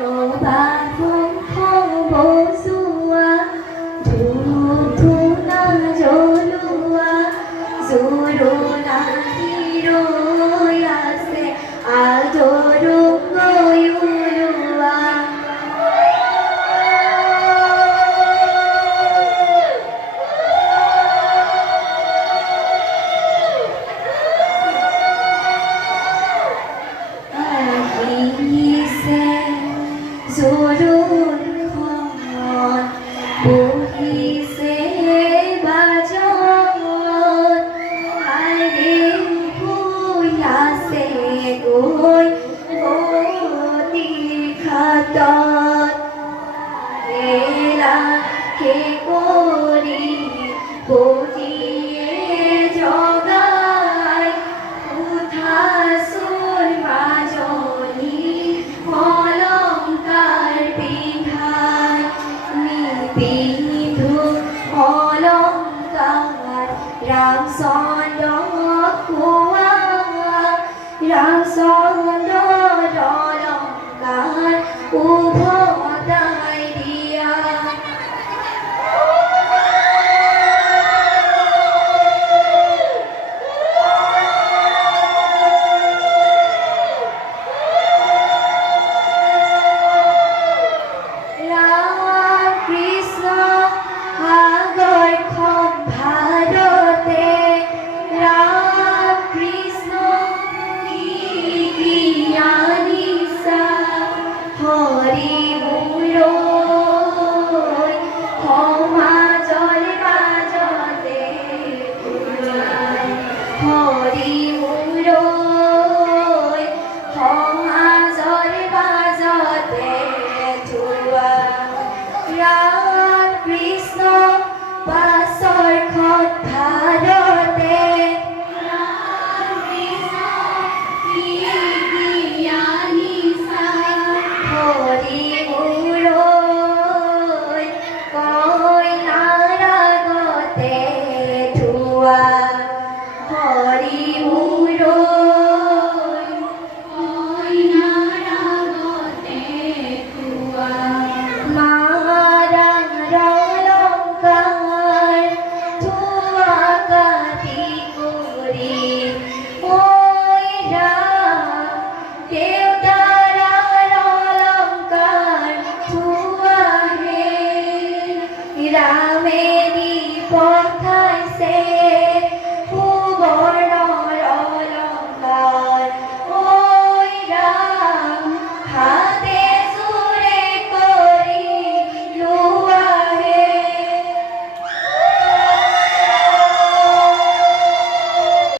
โรงพาบาลคนข้างบน zorun khon Buhise bajon Arin huyase goy Boti khatot Ela ke kori Ram সন্দ অলঙ্কার উভ 我的 say.